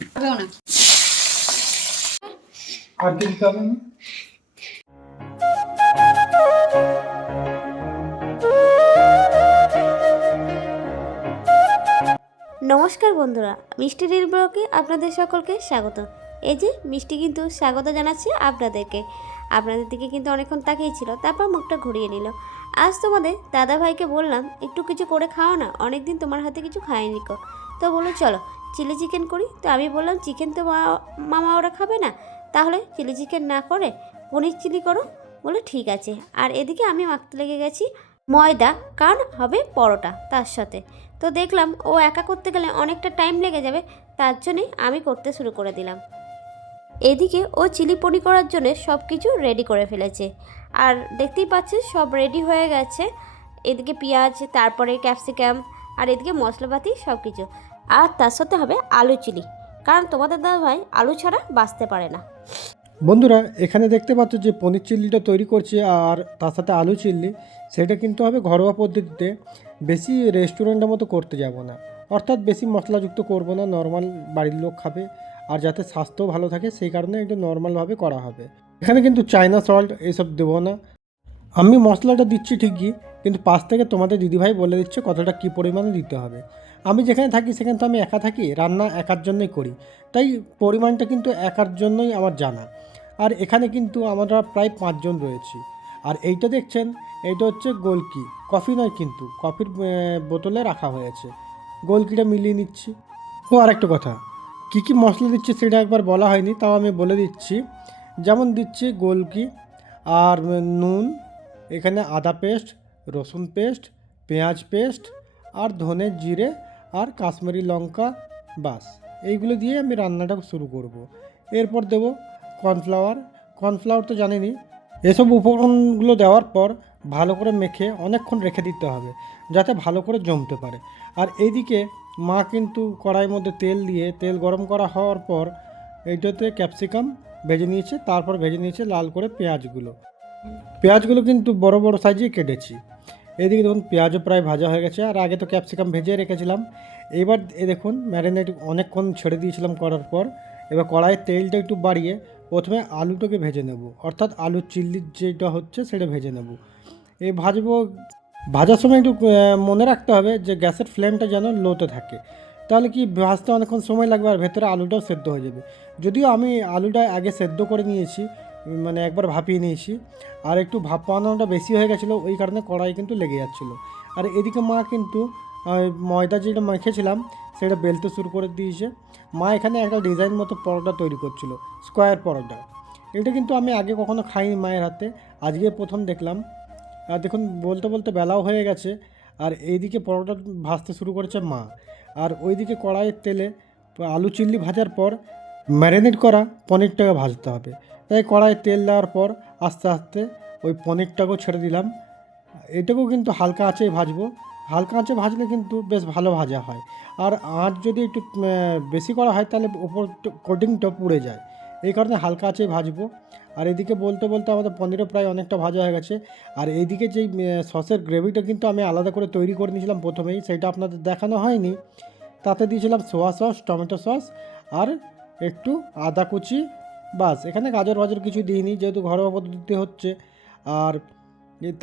খাবেও না। আর কি দিতে হবে? নমস্কার বন্ধুরা, মিষ্টি রিল ব্লগে আপনাদের সকলকে স্বাগত। এই যে মিষ্টি কিন্তু স্বাগত জানাচ্ছে আপনাদেরকে। আপনাদের দিকে কিন্তু অনেকক্ষণ তাকিয়েছিল, তারপর মুখটা ঘুরিয়ে নিল। আজ তোমাদের দাদা ভাইকে বললাম একটু কিছু করে খাও না, অনেক দিন তোমার হাতে কিছু খাইনি কো। তো বললো চলো চিলি চিকেন করি। তো আমি বললাম চিকেন তো মামা ওরা খাবে না, তাহলে চিলি চিকেন না করে পনির চিলি করো। বলে ঠিক আছে। আর এদিকে আমি মাখতে লেগে গেছি ময়দা, কারণ হবে পরোটা তার সাথে। তো দেখলাম ও একা করতে গেলে অনেকটা টাইম লেগে যাবে, তার জন্যে আমি করতে শুরু করে দিলাম। এদিকে ও চিলি পনির করার জন্য সব কিছু রেডি করে ফেলেছে। আর দেখতেই পাচ্ছেন সব রেডি হয়ে গেছে। এদিকে পেঁয়াজ, তারপরে ক্যাপসিকাম, আর এদিকে মশলাপাতি সব কিছু। আর তার সাথে হবে আলু চিলি, কারণ তোমাদের দাদা ভাই আলু ছাড়া বাঁচতে পারে না। বন্ধুরা, এখানে দেখতে পাচ্ছ যে পনির চিল্লিটা তৈরি করছি, আর তার সাথে আলু চিল্লি। সেটা কিন্তু হবে ঘরোয়া পদ্ধতিতে, বেশি রেস্টুরেন্টের মতো করতে যাব না। অর্থাৎ বেশি মশলাযুক্ত করব না, নর্মাল বাড়ির লোক খাবে আর যাতে স্বাস্থ্য ভালো থাকে সেই কারণে একটু নর্মালভাবে করা হবে। এখানে কিন্তু চায়না সল্ট এইসব দেবো না। আমি মশলাটা দিচ্ছি ঠিকই, কিন্তু পাশ থেকে তোমাদের দিদিভাই বলে দিচ্ছে কতটা কী পরিমাণে দিতে হবে। আমি যেখানে থাকি সেখানে তো আমি একা থাকি, রান্না একার জন্যই করি, তাই পরিমাণটা কিন্তু একার জন্যই আমার জানা। আর এখানে কিন্তু আমরা প্রায় 5 জন রয়েছি। আর এইটা দেখছেন, এইটা হচ্ছে গোলকি, কফি নয় কিন্তু কফির বোতলে রাখা হয়েছে। গোলকিটা মিলিয়ে নিচ্ছি। ও আরেকটা কথা, কী কী মশলা দিচ্ছি সেটা একবার বলা হয়নি, তাও আমি বলে দিচ্ছি। যেমন দিচ্ছি গোলকি, আর নুন, এখানে আদা পেস্ট, রসুন পেস্ট, পেঁয়াজ পেস্ট, আর ধনে জিরে, আর কাশ্মীরি লঙ্কা। বাস এইগুলো দিয়ে আমি রান্নাটা শুরু করব। এরপর দেব কর্নফ্লাওয়ার। কর্নফ্লাওয়ার তো জানেনই। এসব উপকরণগুলো দেওয়ার পর ভালো করে মেখে অনেকক্ষণ রেখে দিতে হবে, যাতে ভালো করে জমতে পারে। আর এইদিকে মা কিন্তু কড়াইয়ের মধ্যে তেল দিয়ে, তেল গরম করা হওয়ার পর এইটাতে ক্যাপসিকাম ভেজে নিয়েছে, তারপর ভেজে নিয়েছে লাল করে পেঁয়াজগুলো। পেঁয়াজগুলো কিন্তু বড় বড় সাইজে কেটেছি। এদিকে দেখুন পেঁয়াজও প্রায় ভাজা হয়ে গেছে, আর আগে তো ক্যাপসিকাম ভেজে রেখেছিলাম। এবার দেখুন ম্যারিনেট অনেকক্ষণ ছেড়ে দিয়েছিলাম করার পর। এবার কড়াইয়ের তেলটা একটু বাড়িয়ে প্রথমে আলুটাকে ভেজে নেব, অর্থাৎ আলু চিল্লি যেটা হচ্ছে সেটা ভেজে নেব। এই ভাজবো, ভাজার সময় একটু মনে রাখতে হবে যে গ্যাসের ফ্লেমটা যেন লোতে থাকে, তাহলে কি ভাজতে অনেকক্ষণ সময় লাগবে আর ভেতরে আলুটাও সেদ্ধ হয়ে যাবে। যদিও আমি আলুটা আগে সেদ্ধ করে নিয়েছি, মানে একবার ভাপিয়ে নিয়েছি, আর একটু ভাপানোটা বেশি হয়ে গেছিলো, ওই কারণে কড়াই কিন্তু লেগে যাচ্ছিলো। আর এদিকে মা কিন্তু ময়দা যেটা মেখেছিলাম সেটা বেলতে শুরু করে দিয়েছে। মা এখানে একটা ডিজাইন মতো পরোটা তৈরি করছিল, স্কোয়ার পরোটা। এটা কিন্তু আমি আগে কখনো খাইনি মায়ের হাতে, আজকে প্রথম দেখলাম। আর দেখুন বলতে বলতে বেলাও হয়ে গেছে, আর এইদিকে পরোটা ভাজতে শুরু করেছে মা। আর ওইদিকে কড়াইয়ের তেলে আলু চিল্লি ভাজার পর ম্যারিনেট করা পনিরটাকে ভাজতে হবে। তাই কড়াইয়ে তেল দেওয়ার পর আস্তে আস্তে ওই পনিরটাকেও ছেড়ে দিলাম। এটাকেও কিন্তু হালকা আঁচেই ভাজবো। হালকা আঁচে ভাজলে কিন্তু বেশ ভালো ভাজা হয়। আর আঁচ যদি একটু বেশি করা হয় তাহলে ওপর কোটিংটা পুড়ে যায়, এই কারণে হালকা আঁচেই ভাজবো। আর এদিকে বলতে বলতে আমাদের পনিরও প্রায় অনেকটা ভাজা হয়ে গেছে। আর এইদিকে যেই সসের গ্রেভিটা কিন্তু আমি আলাদা করে তৈরি করে নিয়েছিলাম প্রথমেই, সেটা আপনাদের দেখানো হয়নি। তাতে দিয়েছিলাম সোয়া সস, টমেটো সস, আর একটু আদা কুচি। বাস, এখানে গাজর বাজর কিছু দিইনি, যেহেতু ঘরোয়া পদ্ধতিতে হচ্ছে। আর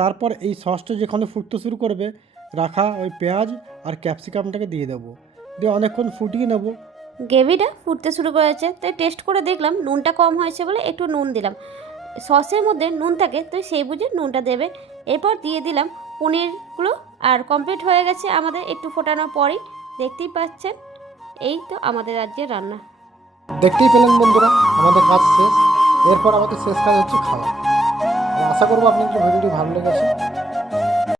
তারপর এই সসটা যেখানে ফুটতে শুরু করবে, রাখা ওই পেঁয়াজ আর ক্যাপসিকামটাকে দিয়ে দেবো, দিয়ে অনেকক্ষণ ফুটিয়ে নেবো। গ্রেভিটা ফুটতে শুরু করেছে, তাই টেস্ট করে দেখলাম নুনটা কম হয়েছে বলে একটু নুন দিলাম। সসের মধ্যে নুন থাকে, তো সেই বুঝে নুনটা দেবে। এরপর দিয়ে দিলাম পনিরগুলো, আর কমপ্লিট হয়ে গেছে আমাদের একটু ফোটানোর পরই। দেখতেই পাচ্ছেন, এই তো আমাদের আজকের রান্না। দেখতেই পেলেন বন্ধুরা, আমাদের কাজ শেষ। এরপর আমাদের শেষ কাজ হচ্ছে খাওয়া। আশা করবো আপনাদের ভিডিওটি ভালো লেগেছে।